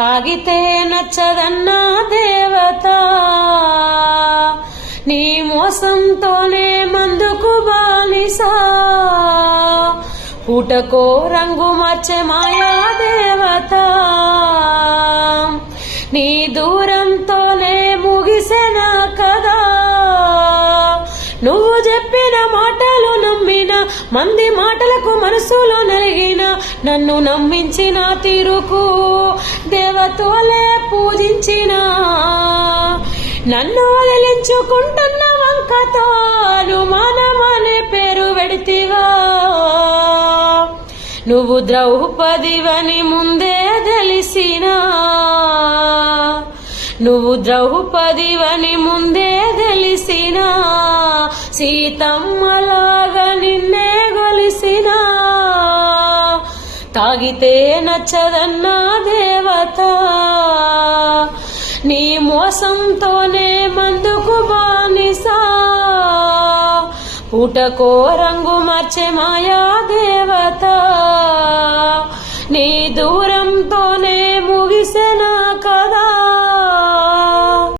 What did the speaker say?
తాగితే నచ్చదన్నా దేవత. నీ మోసంతోనే మందుకు బాలిసా పూటకో రంగు మార్చే మాయా దేవత. నీ దూరంతోనే ముగిసిన కదా నువ్వు చెప్పిన మాటలు నమ్మిన మంది మాటలకు మనసులో నలిగిన నన్ను నమ్మించిన తీరుకు దేవతోలే పూజించిన. నన్ను వదిలించుకుంటున్న వంకతో అనుమానమనే పేరు పెడితివా. నువ్వు ద్రౌపదివని ముందే తెలిసినా. నువ్వు ద్రౌపదివని ముందే తెలిసినా. సీతమ్మలాగా తాగితే నచ్చదన్నా దేవత. నీ మోసంతోనే మందుకు బానిసా. పూటకో రంగు మార్చే మాయా దేవత.